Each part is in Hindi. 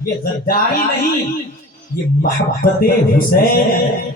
ये गद्दारी नहीं, ये मोहब्बत हुसैन,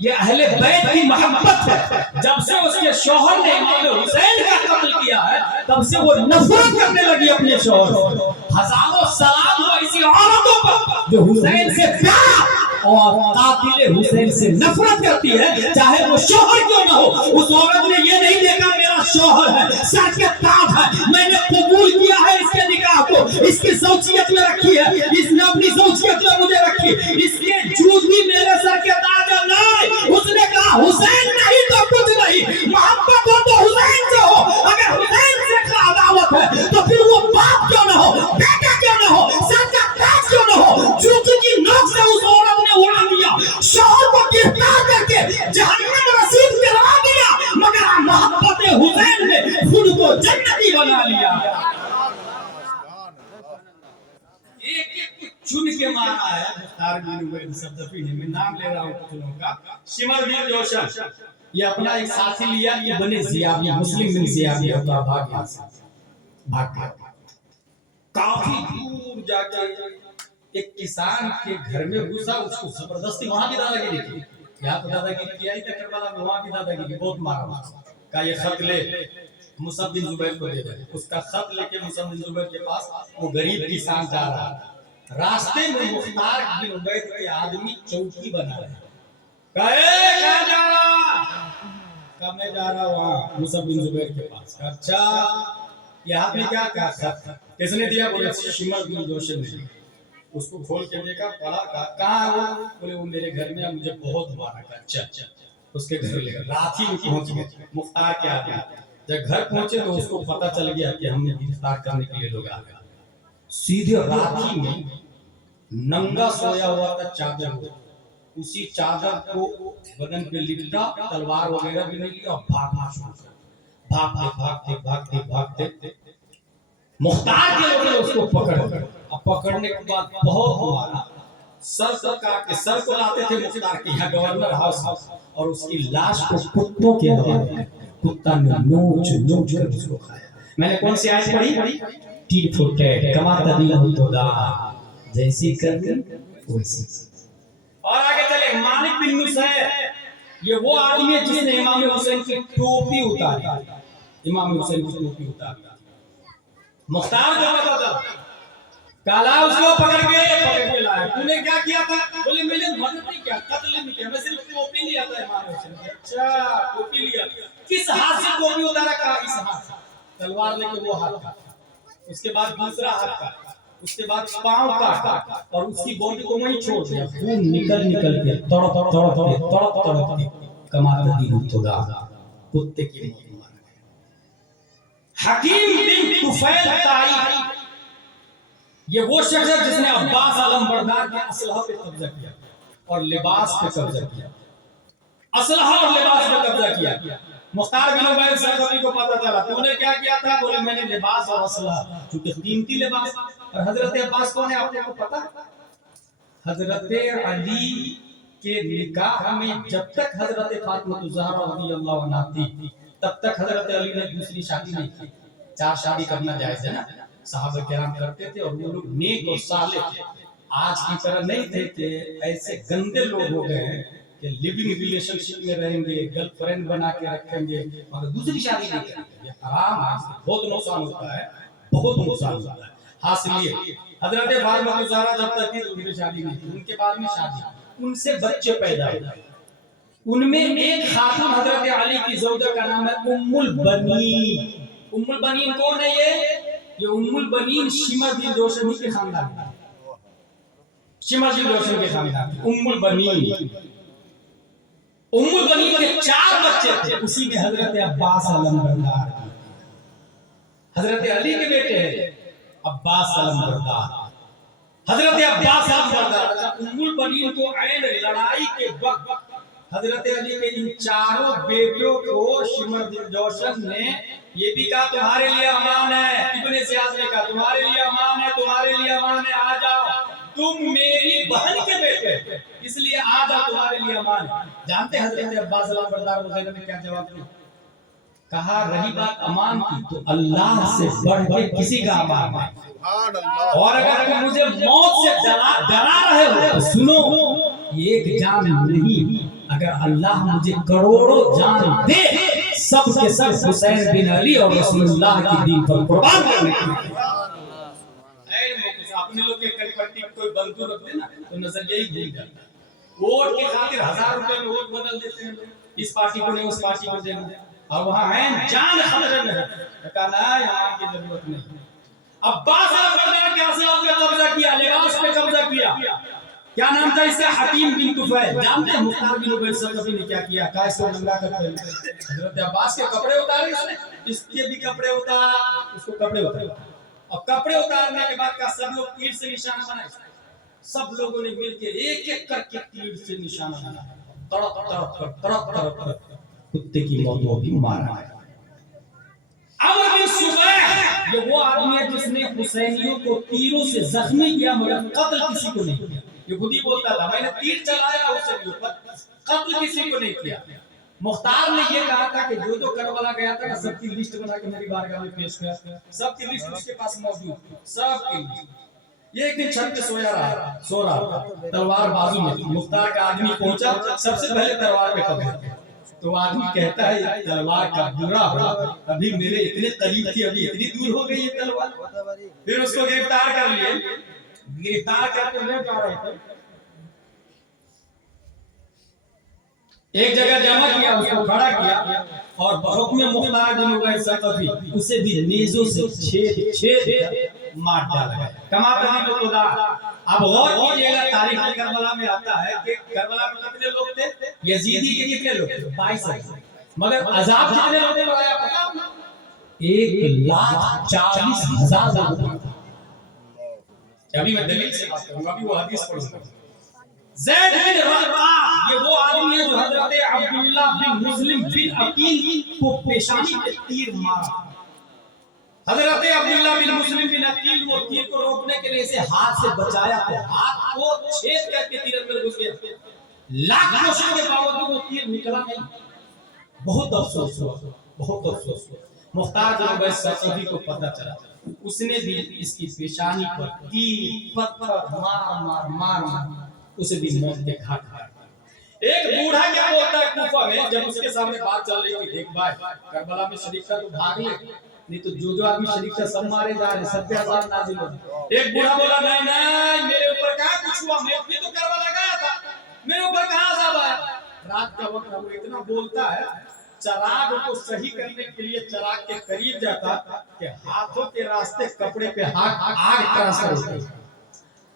ये अहले बैत की मोहब्बत है। जब से उसके शौहर ने इमाम हुसैन का कत्ल किया है, तब से वो नफरत करने लगी अपने शौहर से। हजारों सलाम हुआ ऐसी औरतों पर जो हुसैन से प्यार और कातिल हुसैन से नफरत करती है, चाहे वो शौहर क्यों ना हो। उस औरत ने ये नहीं देखा मेरा शौहर है, सर के ताज है, मैंने कबूल किया है इसके निकाह को, इसकी ज़ौजियत में रखी है, इसने अपनी ज़ौजियत में मुझे रखी, इसलिए जूत भी मेरे सर के ताज है। नहीं, उसने कहा हुसैन नहीं तो कुछ नहीं, मोहब्बत हो तो हुसैन से हो। अगर हुसैन से का अदावत है तो फिर वो बाप क्यों ना हो, बेटा क्यों ना हो, सर का ताज क्यों ना हो। जूत की नोक से उस औरत ने उड़ा दिया, शौहर को गिरफ्तार करके जहन्नम रसीद करवा दिया, मगर मोहब्बत हुसैन ने खुद को जन्नती बना लिया। एक चुन के मारा है मुख्तार बिन उबैद सदफी ने, मैं नाम ले रहा हूं कुछ लोगों का। शिमर बिन जोशन, ये अपना एक साथी लिया कि बने जियाबी, मुस्लिम बिन जियाबी होता, भाग यहां से, भाग गया। काफी दूर जाके एक किसान के घर में घुसा, उसको जबरदस्ती, वहां भी दादागिरी की, यहाँ तो दादागिरी किया ही था करबला में, वहां भी दादागिरी बहुत मारा। का ये खत ले मुसअब बिन जुबैर को दे दे। उसका खत लेके मुसअब बिन जुबैर के पास वो गरीब किसान जा रहा है। रास्ते में मुख्तार बिन उबैद के आदमी चौकी बना रहे, कहे कहां जा रहा, कहा मैं जा रहा हूं वहां मुसअब बिन जुबैर के पास। अच्छा यहाँ पे क्या कहा, किसने दिया, बोले शिमर बिन जोशन ने। उसको खोल के देखा, पढ़ा, कहाँ है वो, बोले वो मेरे घर में, मुझे बहुत मारा। अच्छा अच्छा, उसके घर ले रात ही में पहुंच गए मुख्तार के आदमी। जब घर पहुंचे तो उसको पता चल गया कि हमने गिरफ्तार करने के लिए लोग आ गए। सीधे रात ही में नंगा सोया हुआ था चादर, उसी चादर को बदन पे लिपटा, तलवार वगैरह भी नहीं लिया, भागना शुरू कर। भागते भागते भागते भागते मुख्तार के लोगों ने उसको पकड़, अब पकड़ने के बाद बहुत मारा, सर सर काट के, सर को लाते थे मुख्तार के यहाँ गवर्नर हाउस, और उसकी लाश को कुत्तों के हवाले, कुत्ता ने नोच नोच कर उसको खाया। मैंने कौन सी आयत पढ़ी, टीट फॉर टैट, कमा तदीन खुदा, जैसी करनी वैसी। और आगे चले, मालिक बिन नुसैर, ये वो आदमी है जिसने इमाम हुसैन की टोपी उतारी, इमाम हुसैन की टोपी उतारी। मुख्तार को पता था, काला उसको पकड़ के लाया। तूने क्या किया था, बोले मैंने मदद नहीं किया, कत्ल नहीं किया, मैं सिर्फ टोपी लिया था इमाम हुसैन की। अच्छा टोपी लिया, किस हाथ से टोपी उतारा, कहा इस हाथ से, तलवार लेके वो हाथ का, उसके बाद दूसरा हाथ का, उसके बाद पांव का, और उसकी बॉडी को वहीं छोड़ दिया। खून निकल निकल के तड़प तड़प के तड़प तड़प के कमाल दी खुदा, कुत्ते की मौत मार गए। हकीम बिन तुफैल ताई, ये वो शख्स है जिसने अब्बास आलम बरदार के असलहा पे कब्जा किया और लिबास पे कब्जा किया, असलहा और लिबास पे कब्जा किया। मुख्तार बिन उबैद सदफी को पता चला, तूने क्या किया था, बोले मैंने लिबास और असलहा, क्योंकि कीमती लिबास। और हजरत अब्बास कौन है आपको पता, हजरत अली के निकाह में जब तक हजरत फातिमा ज़हरा रज़ियल्लाहु अन्हा थी, तब तक हजरत अली ने दूसरी शादी नहीं की। 4 शादी करना जायज है ना, साहबा किराम करते थे, और वो लोग नेक और साले थे। आज की तरह नहीं थे कि ऐसे गंदे लोग हो गए हैं कि लिविंग रिलेशनशिप में रहेंगे, गर्लफ्रेंड बना के रखेंगे, मगर दूसरी शादी नहीं करेंगे। ये हराम है, बहुत नुकसान होता है, बहुत नुकसान होता है। हासिल ये, हजरत फातिमा ज़हरा जब तक थी दूसरी शादी नहीं थी, उनके बाद में शादी, उनसे बच्चे पैदा हुए। उनमें एक खातून हजरत अली की ज़ौजा का नाम है उम्मुल बनीन। उम्मुल बनीन कौन है ये उम्मुल बनीन शिमर बिन जोशन के खानदान है, शिमर बिन जोशन के खानदान। उम्मुल बनीन, उम्मुल बनीन के 4 बच्चे थे, उसी में हजरत अब्बास आलम बरदार, हजरत अली के बेटे हैं अब्बास आलम बरदार, हजरत अब्बास आलम बरदार। उम्मुल बनीन को ऐन लड़ाई के वक्त हजरत अली के इन 4 बेटों को शिमर बिन जोशन ने ये भी कहा, तुम्हारे लिए अमान है, इब्ने सियाद ने कहा तुम्हारे लिए अमान है, तुम्हारे लिए अमान है, आ जाओ, तुम मेरी बहन के बेटे, इसलिए आ जाओ, तुम्हारे लिए अमान है। जानते हैं हजरत अब्बास आलम बरदार वगैरह ने क्या जवाब दिया, कहा रही बात अमान की, तो अल्लाह से बढ़ के किसी का अमान नहीं। और अगर तुम मुझे मौत से डरा रहे हो तो सुनो, एक जान नहीं, अगर अल्लाह मुझे करोड़ों जान दे, सब के सब हुसैन बिन अली और रसूलुल्लाह के दीन पर कुर्बान करने के। अपने लोग के कटपट्टी कोई बंदूक रख देना तो नजर यही भूल जाता है। वोट के खातिर 1000 रुपए में वोट बदल देते हैं, इस पार्टी को नहीं उस पार्टी को देना, और वहां है जान खतरे में है, कहा ना यहाँ की जरूरत नहीं। अब्बास ने कैसे आपने कब्जा किया, लिबास पे कब्जा किया, क्या नाम था इसका, हकीम बिन तुफैल। जानते हैं मुख्तार बिन उबैद सल्लल्लाहु अलैहि वसल्लम ने क्या किया, कहा इसको नंगा कर पहले हजरत अब्बास के कपड़े उतारे इसने, इसके भी कपड़े उतारा, उसको कपड़े उतारे, और कपड़े उतारने के बाद का सब लोग तीर से निशाना बनाए, सब लोगों ने मिलकर एक एक करके तीर से निशाना बनाया, तड़प तड़प तड़प तड़प तड़प कुत्ते की मौत होगी, मारा। अमर बिन सुबैह ये वो आदमी है जिसने हुसैनियों को तीरों से जख्मी किया मगर कत्ल किसी को नहीं किया। ये खुद ही बोलता था, मैंने तीर चलाया हुसैनियों पर, कत्ल किसी को नहीं किया। मुख्तार ने ये कहा था कि जो करबला गया था ना, सबकी लिस्ट बना के मेरी बारगाह में पेश किया, सबकी लिस्ट उसके पास मौजूद थी, सबकी लिस्ट। ये एक दिन छत पे सो रहा था, तलवार बाजू में, मुख्तार का आदमी पहुंचा, सबसे पहले तलवार पे कब्जा, तो आदमी कहता है तलवार का बुरा हो, अभी मेरे इतने करीब थी, अभी इतनी दूर हो गई ये तलवार। फिर उसको गिरफ्तार कर लिए, गिरफ्तार करके ले जा रहे थे, एक जगह जमा किया, उसको खड़ा किया, और हुक्म मुख्तार बिन उबैद सक़फ़ी उसे भी नेज़ों से छेद मार डाला। कमा तदीन खुदा। अब गौर कीजिएगा, तारीख करबला में आता है कि करबला में कितने लोग थे, यजीदी के कितने लोग थे, 22, मगर अजाब कितने लोगों को लगाया पता, 1,40,000 लोग। अभी मैं दलील से बात करूंगा, अभी वो हदीस पढ़ूंगा। ज़ैद बिन रबीआ ये वो आदमी है जो हजरत अब्दुल्लाह बिन मुस्लिम बिन अकील को पेशानी पे तीर मारा। हजरत अब्दुल्लाह बिन मुस्लिम बिन अकील वो तीर को रोकने के लिए इसे हाथ से बचाया, तो हाथ को छेद करके तीर अंदर घुस गया। लाख कोशिश के बावजूद वो तीर निकला नहीं। बहुत अफसोस हुआ, बहुत अफसोस हुआ। मुख्तार बिन उबैद सक़फ़ी को पता चला, उसने भी इसकी पेशानी पर तीर पत्थर मार उसे भी मौत के घाट उतारा। एक बूढ़ा क्या बोलता है कूफा में, जब उसके सामने बात चल रही थी, देख भाई करबला में शरीक था तो भाग ले, नहीं तो जो आदमी शरीक था सब मारे जा रहे, सब पे अज़ाब नाज़िल हो। एक बूढ़ा बोला नहीं नहीं मेरे ऊपर कहां कुछ हुआ, मैं भी तो करबला गया था, मेरे ऊपर कहां अज़ाब आया। रात का वक्त वो इतना बोलता है, चराग को सही करने के लिए चराग के करीब जाता कि हाथों के रास्ते कपड़े पे आग ट्रांसफर हो गई,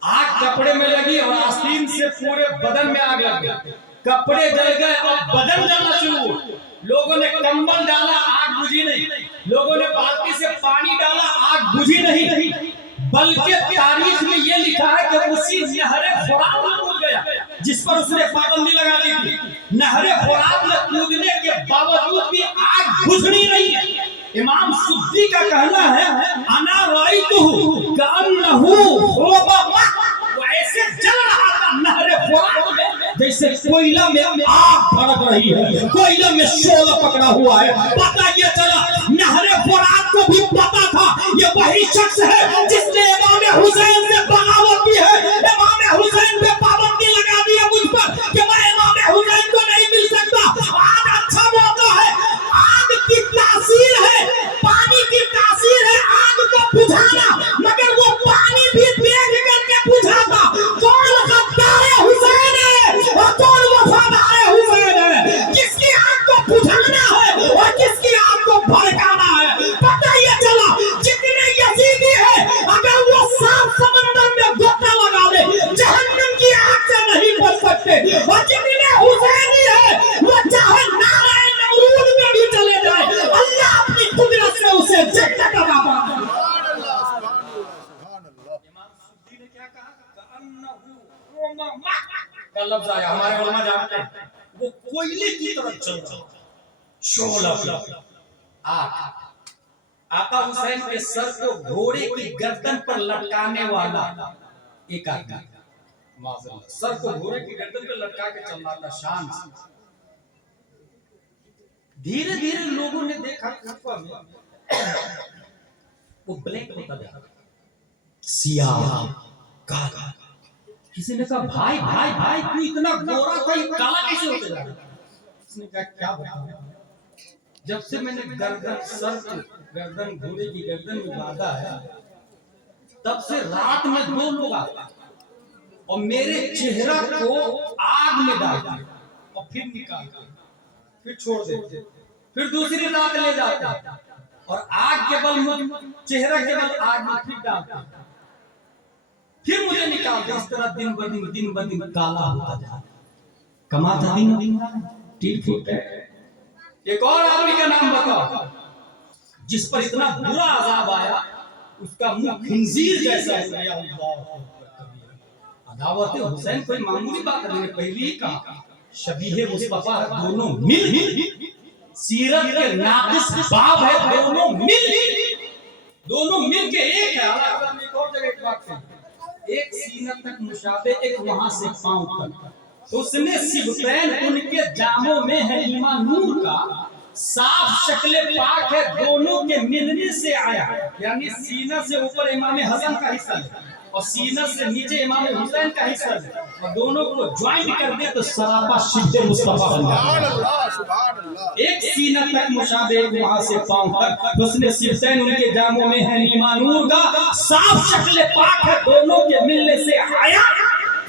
आग कपड़े में लगी और आस्तीन से पूरे बदन में आग लग गई, कपड़े जल गए और बदन जलना शुरू हुआ। लोगों ने कंबल डाला, आग बुझी नहीं, लोगों ने बाल्टी से पानी डाला, आग बुझी नहीं, बल्कि तारीख में ये लिखा है कि उसी नहरे फुरात में कूद गया जिस पर उसने पाबंदी लगा दी थी। नहरे फुरात में कूदने के बावजूद भी आग बुझनी नहीं है। इमाम सुद्दी का कहना है अना राइतुहु कान्नहु हुवा, वो ऐसे जल रहा था नहरे फुरात में जैसे कोयला में आग भड़क रही है, कोयला में शोला पकड़ा हुआ है। पता ये चला नहरे फुरात को भी पता था ये वही शख्स है जिसने इमाम हुसैन से बगावत की है, इमाम हुसैन पे पाबंदी लगा दी है मुझ पर कि मैं इमाम हुसैन को नहीं मिल सकता। आज अच्छा मौका है, आग की तासीर है, पानी की तासीर है आग को बुझाना, मगर वो पानी भी देख करके बुझा था। कौन गद्दार हुसैन है और कौन वफादार हुसैन है, किसकी आग को बुझाना है और किसकी आग को भड़काना है। पता ये चला जितने यजीदी है अगर वो सात समंदर में गोता लगा दे जहन्नम की आग से नहीं बच सकते, और जितने हुसैनी है वो चाहे नारायण नमरूद में भी चले जाए, अल्लाह अपनी कुदरत से उसे जन्नत अता फरमाए। इमाम सुद्दी ने क्या कहा, का लफ्ज आया, हमारे उलमा जानते हैं वो कोयले की तरफ चल रहा शोला आग। आका हुसैन के सर को घोड़े की गर्दन पर लटकाने वाला एक आदमी, माज़अल्लाह, सर को घोड़े की गर्दन पर लटका के चल रहा था शान से। धीरे धीरे लोगों ने देखा कुफा में वो ब्लैक होता जा, सियाह काला। किसी ने कहा भाई भाई भाई तू इतना गोरा था, ये काला कैसे होता जा रहा? उसने कहा क्या बताऊं, जब से मैंने गर्दन घोड़े की गर्दन में बांधा है, तब से रात में 2 लोग आते और मेरे चेहरा को आग में डालते और फिर निकालते, फिर छोड़ देते, फिर दूसरी रात ले जाते और आग के बल में चेहरा के बल आग में फिर डालते, फिर मुझे निकालते। इस तरह दिन ब दिन काला होता जाता। कमाता दिन ठीक फुट है। एक और आदमी का नाम बताओ जिस पर इतना बुरा अजाब आया, उसका मुंह खिंजीर जैसा हो गया। अदावत हुसैन कोई मामूली बात नहीं, पहले ही कहा शबीहे मुस्तफा दोनों मिल, सीरत के नाकिस बाब है दोनों मिल के एक है। एक और जगह एक बात है, एक सीना तक मुशाबे, एक वहां से पांव तक। उसने सिबतैन उनके जामों में है ईमान नूर का, साफ शक्ले पाक है दोनों के मिलने से आया। यानी सीना से ऊपर इमाम हसन का हिस्सा है और सीना से नीचे इमाम हुसैन का हिस्सा है, और दोनों को ज्वाइंट कर दे तो सरापा शिद्दे मुस्तफा बन जाता है। एक सीना तक मुशाबे, वहां से पांव तक। उसने सिबतैन उनके जामों में है ईमान नूर का, साफ शक्ले पाक है दोनों के मिलने से आया।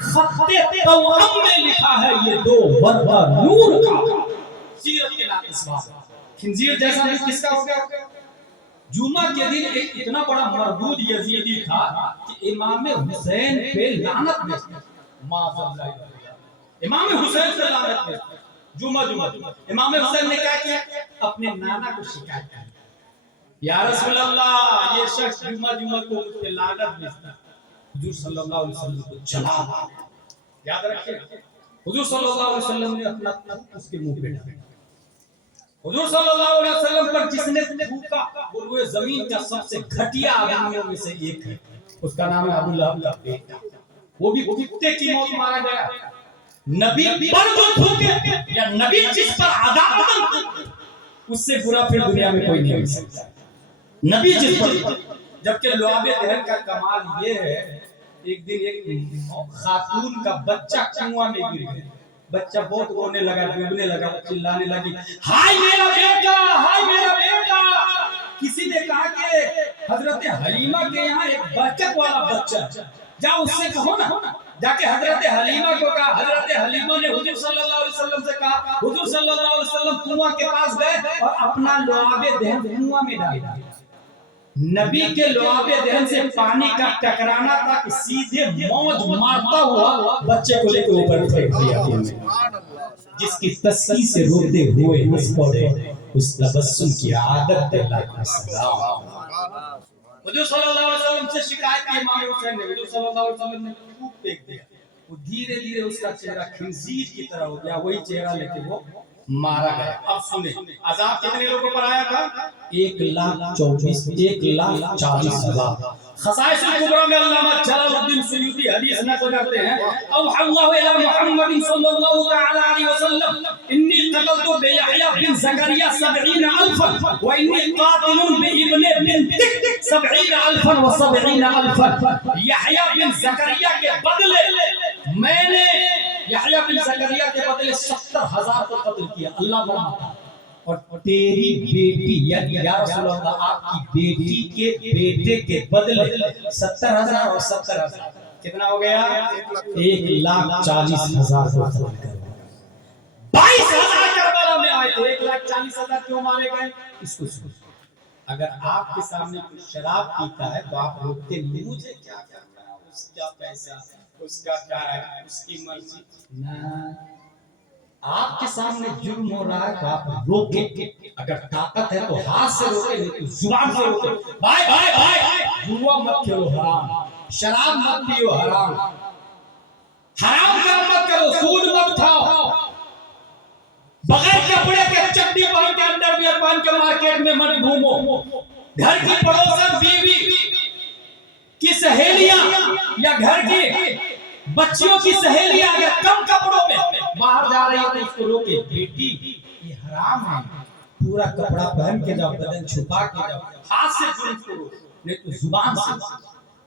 खत्ते तौअम में लिखा है ये 2 वर्दा नूर का। सीरत के नाम इस बात खिंजीर जैसा नहीं किसका हो गया। जुमा के दिन एक इतना बड़ा मरदूद यजीदी था कि इमाम हुसैन पे लानत भेजता। इमाम हुसैन पे लानत भेजता। जुमा इमाम हुसैन ने क्या किया, अपने नाना को शिकायत की, या रसूल अल्लाह ये शख्स जुमा को मुझ पे लानत भेजता। हुजूर सल्लल्लाहु अलैहि वसल्लम को जला। याद रखिए, हुजूर सल्लल्लाहु अलैहि वसल्लम ने अपना थूक उसके मुंह पे डाला। हुजूर सल्लल्लाहु अलैहि वसल्लम पर जिसने थूका वो जमीन का सबसे घटिया आदमियों में से एक है। उसका नाम है अबू लहब का बेटा। वो भी कुत्ते की मौत मारा गया। नबी पर जो थूके या नबी जिस पर अदावत थूके, उससे बुरा फिर दुनिया में कोई नहीं हो सकता। नबी जिस पर, जबकि लुआबे दहन का कमाल ये है, एक दिन एक खातून का बच्चा कुआं में गिर गया। बच्चा बहुत रोने लगा, डूबने लगा, चिल्लाने लगी, हाय मेरा बेटा, हाय मेरा बेटा। किसी ने कहा कि हजरत हलीमा के यहाँ एक बरकत वाला बच्चा, जाओ उससे कहो ना। जाके हजरत हलीमा को कहा। हजरत हलीमा ने हुजूर सल्लल्लाहु अलैहि वसल्लम से कहा। हुजूर सल्लल्लाहु अलैहि वसल्लम कुआं के पास गए और अपना लुआबे दहन कुआं में डाल दिया। नबी के लुआबे दहन से पानी का टकराना था कि सीधे मौज मारता हुआ बच्चे को लेकर ऊपर फेंक दिया। जिसकी तस्की से रोते हुए हंस पड़े, उस तबस्सुम की आदत अल्लाह का सलाम। हुजूर सल्लल्लाहु अलैहि वसल्लम से शिकायत की इमाम हुसैन ने। हुजूर सल्लल्लाहु अलैहि वसल्लम ने थूक फेंक दिया। वो धीरे धीरे उसका चेहरा खिंजीर की तरह हो गया। वही चेहरा लेके वो मारा गया। अब सुने, अजाब कितने लोगों पर आया था? 1,40,000। खसाइसुल कुबरा में अल्लामा जलालुद्दीन सुयूती हदीस नकल करते हैं, अल्लाहु इला मुहम्मद सल्लल्लाहु तआला अलैहि वसल्लम इन्नी कतलतु बि यहया बिन ज़करिया 70,000 व इन्नी कातिलुन बि इब्ने बिन 70,000 व 70,000। यहया बिन ज़करिया के बदले मैंने यहया बिन ज़करिया के बदले 70,000 को कत्ल किया। अल्लाह बड़ा। और तेरी बेटी या रसूल अल्लाह आपकी बेटी के बेटे के बदले 70,000 और 70,000 कितना हो गया? 1,40,000 को कत्ल कर। 22,000 करबला में आए थे। 1,40,000 क्यों मारे गए? इसको अगर आपके सामने कोई शराब पीता है तो आप रोकते नहीं, मुझे क्या करना, उसका पैसा, उसका क्या है, उसकी मर्जी ना। आपके सामने जुर्म हो रहा है तो आप रोके। अगर ताकत है तो हाथ से रोके, नहीं तो जुबान से रोके। भाई भाई भाई जुआ मत खेलो, हराम। शराब मत पियो, हराम। हराम काम मत करो, सूद मत खाओ। बगैर कपड़े के चड्डी पहन के, अंडरवियर पहन के मार्केट में मत घूमो। घर की पड़ोसन बीवी की सहेलियां या घर की बच्चियों की सहेलियां अगर कम कपड़ों में बाहर जा रही है तो उसको रोके, बेटी ये हराम है, पूरा कपड़ा पहन के जाओ, बदन छुपा के जाओ, हाथ से जुल्म करो, नहीं तो जुबान से।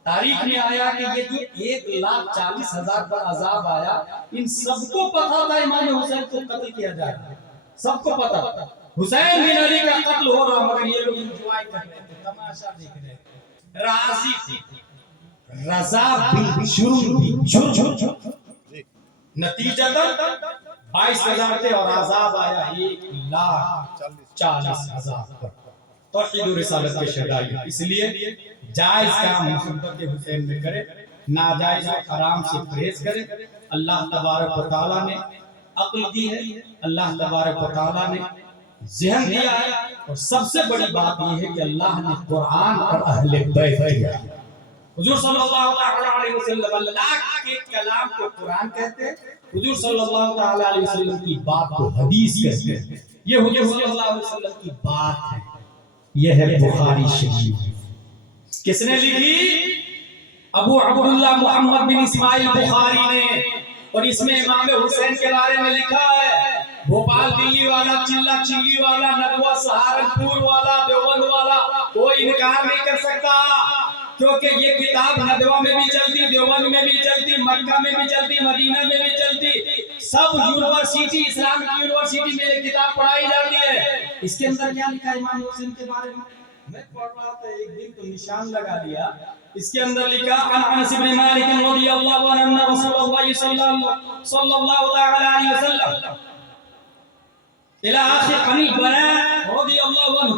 तारीख में आया कि ये जो 1,40,000 पर अजाब आया, इन सबको पता था इमाम हुसैन को कत्ल किया जाएगा, सबको पता। हुसैन बिन अली का कत्ल हो रहा, मगर ये लोग एंजॉय कर रहे थे, तमाशा देख रहे थे, राजी थे। रजा बिन जुर्म, नतीजतन 22,000 थे और अजाब आया 1,40,000 पर। तौहीद रिसालत के शहदाई, इसलिए जायज काम मोहब्बत हुसैन में करे, नाजायज हराम से परहेज करे। अल्लाह तबारक व तआला ने अक्ल दी है, अल्लाह तबारक व तआला ने ज़हन दिया है, और सबसे बड़ी बात यह है कि अल्लाह ने कुरान और अहले बैत दिया। हुजूर सल्लल्लाहु अलैहि वसल्लम अल्लाह के कलाम को कुरान कहते हैं, हुजूर सल्लल्लाहु अलैहि वसल्लम की बात को हदीस कहते हैं। ये हुजूर सल्लल्लाहु अलैहि वसल्लम की बात है, ये है बुखारी शरीफ। किसने लिखी? अबू अब्दुल्लाह मुहम्मद बिन इस्माइल बुखारी ने, और इसमें इमाम हुसैन के बारे में लिखा है। भोपाल दिल्ली वाला, चिल्ला चिल्ली वाला, नदवा सहारनपुर वाला, देवबंद वाला कोई इनकार नहीं कर सकता, क्योंकि ये किताब नदवा में भी चलती, देवबंद में भी चलती, मक्का में भी चलती, मदीना में भी चलती, सब यूनिवर्सिटी, इस्लामिक यूनिवर्सिटी में ये किताब पढ़ाई जाती है। इसके अंदर क्या लिखा है इमाम हुसैन के बारे में? मैं पढ़ रहा था एक दिन तो निशान लगा लिया। इसके अंदर लिखा, अनस इब्न मालिक रदियल्लाहु अन्हु रसूलुल्लाह सल्लल्लाहु अलैहि वसल्लम इला आखिर अनिल बरा रदियल्लाहु अन्हु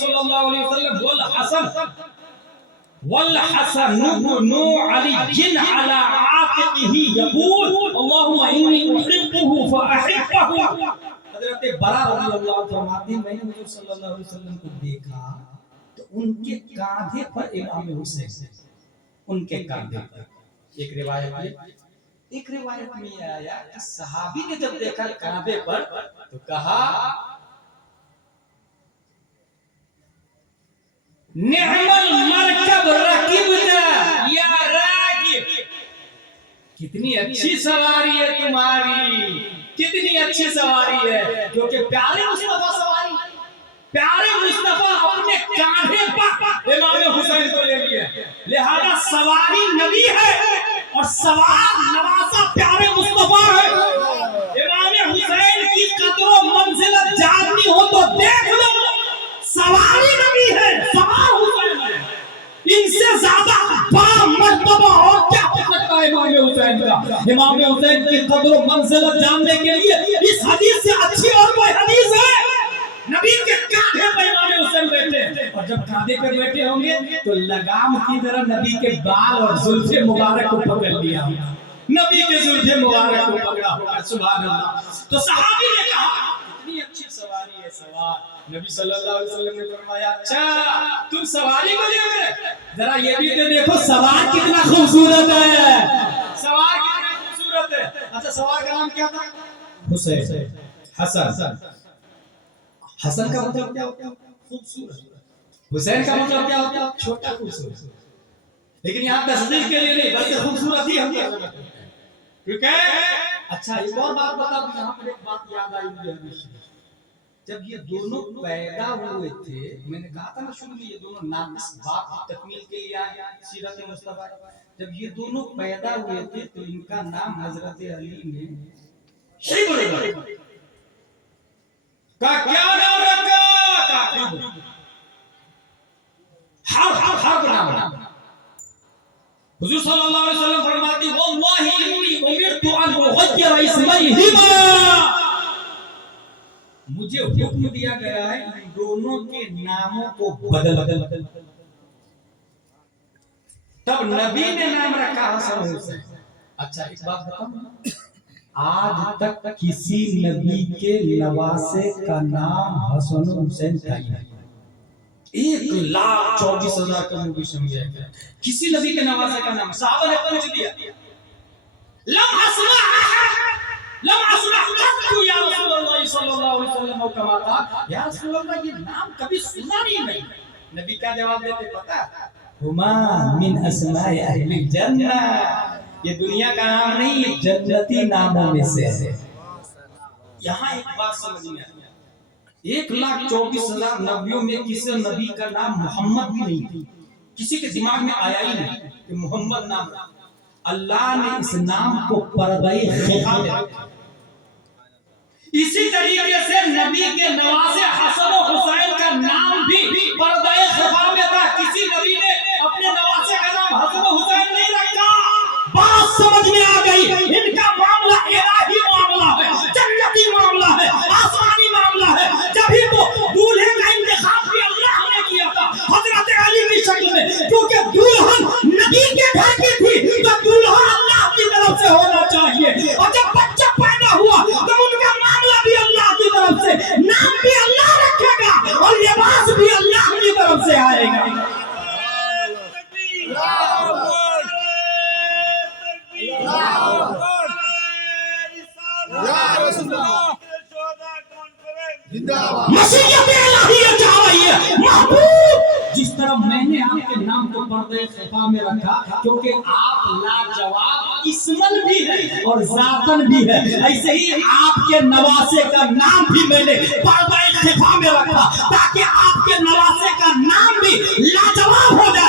सल्लल्लाहु अलैहि वसल्लम वल हसन नु अली जिन अला आतिही यकूल अल्लाहुम्मा इन्नी उहिब्बुहु फअहिब्बहु। हजरत बरा रदियल्लाहु फरमाते हैं, मैंने हुजूर सल्लल्लाहु अलैहि वसल्लम को देखा तो उनके कांधे पर इमाम हुसैन, उनके कांधे पर। एक रिवायत में आया कि सहाबी ने जब देखा कांधे पर तो कहा, निअमल मरकब रकिबना या राकिब, कितनी अच्छी सवारी है तुम्हारी, कितनी अच्छी सवारी है, क्योंकि प्यारे मुस्तफा सवारी, प्यारे मुस्तफा अपने कांधे पर इमाम हुसैन को ले लिए, लिहाजा सवारी नबी है और सवार नवासा प्यारे मुस्तफा है। इमाम हुसैन की कदर व मंजिलत जाननी हो तो देख लो, सवारी नबी है, सवार हुसैन है, इनसे ज्यादा बामर्तबा और क्या हो सकता है इमाम हुसैन का। इमाम हुसैन की कदर व मंजिलत जानने के लिए इस हदीस से अच्छी और कोई हदीस है? नबी के कांधे पर इमाम हुसैन बैठे, और जब कांधे पर बैठे होंगे तो लगाम की तरह नबी के बाल और जुल्फे मुबारक को पकड़ लिया, नबी के जुल्फे मुबारक को पकड़ा होगा। सुभान अल्लाह। तो सहाबी ने कहा, कितनी अच्छी सवारी है सवार। नबी सल्लल्लाहु अलैहि वसल्लम ने फरमाया, अच्छा तुम सवारी को देख रहे, जरा ये भी तो देखो सवार कितना खूबसूरत है, सवार कितना खूबसूरत है। अच्छा सवार का नाम क्या था? हुसैन, हसन। हसन का मतलब क्या होता है? खूबसूरत। हुसैन का मतलब क्या होता है? छोटा खूबसूरत। लेकिन यहाँ तस्दीक के लिए नहीं, बल्कि खूबसूरत ही हम कहते हैं। ठीक है। अच्छा एक और बात बता दूं, यहाँ पर एक बात याद आई मुझे हमेशा, जब ये दोनों पैदा हुए थे, मैंने कहा था ना शुरू में, ये दोनों नाकिस बाप की तकमील के लिए आए सीरत मुस्तफा। जब ये दोनों पैदा हुए थे तो इनका नाम हजरत अली ने हिब्र का क्या नाम रखा? हर नाम। हुजूर सल्लल्लाहु अलैहि वसल्लम फरमाती, वल्लाहि इन्नी उमिरतु अन उगय्यिरा इसमैहिमा, मुझे हुक्म दिया गया है इन दोनों के नामों को बदल। तब नबी ने नाम रखा हसन हुसैन। अच्छा एक बात बताऊं, आज तक किसी नबी के नवासे का नाम हसन हुसैन था ही नहीं। 1,24,000 का नबी समझे, किसी नबी के नवासे का नाम साहबा ने पूछ लिया, लम अस्मा कत्तु या रसूलुल्लाह सल्लल्लाहु अलैहि वसल्लम, कमा था या रसूलुल्लाह ये नाम कभी सुना नहीं। नबी क्या जवाब देते पता? हुमा मिन अस्माए अहलिल जन्नह, ये दुनिया का नाम नहीं, ये जन्नती नामों में से है। यहाँ एक बात समझ में आई, 1,24,000 नबियों में किसी नबी का नाम मोहम्मद भी नहीं थी, किसी के दिमाग में आया ही नहीं कि मोहम्मद नाम। अल्लाह ने इस नाम को पर्दे ख़िफ़ा में रखा। इसी तरीके से नबी के नवासे हसन और हुसैन का नाम भी पर्दे ख़िफ़ा में था। किसी नबी ने अपने नवासे का नाम हसन और हुसैन नहीं रखा। बात समझ में आ गई। इनका मामला इलाही मामला है, जन्नती मामला है, आसमानी मामला है। जभी तो दूल्हे का इंतखाब भी अल्लाह ने किया था हजरत अली की शक्ल में, क्योंकि दुल्हन नबी के घर की थी तो दूल्हा अल्लाह की तरफ से होना चाहिए। और जब बच्चा पैदा हुआ तो उनका मामला भी अल्लाह की तरफ से, नाम भी अल्लाह रखेगा और लिबास भी अल्लाह की तरफ से आएगा। जिस तरह मैंने आपके नाम को पर्दे ख़िफ़ा में रखा क्योंकि आप लाजवाब इस्मन भी है और ज़ातन भी है, ऐसे ही आपके नवासे का नाम भी मैंने पर्दे ख़िफ़ा में रखा ताकि आपके नवासे का नाम भी लाजवाब हो जाए।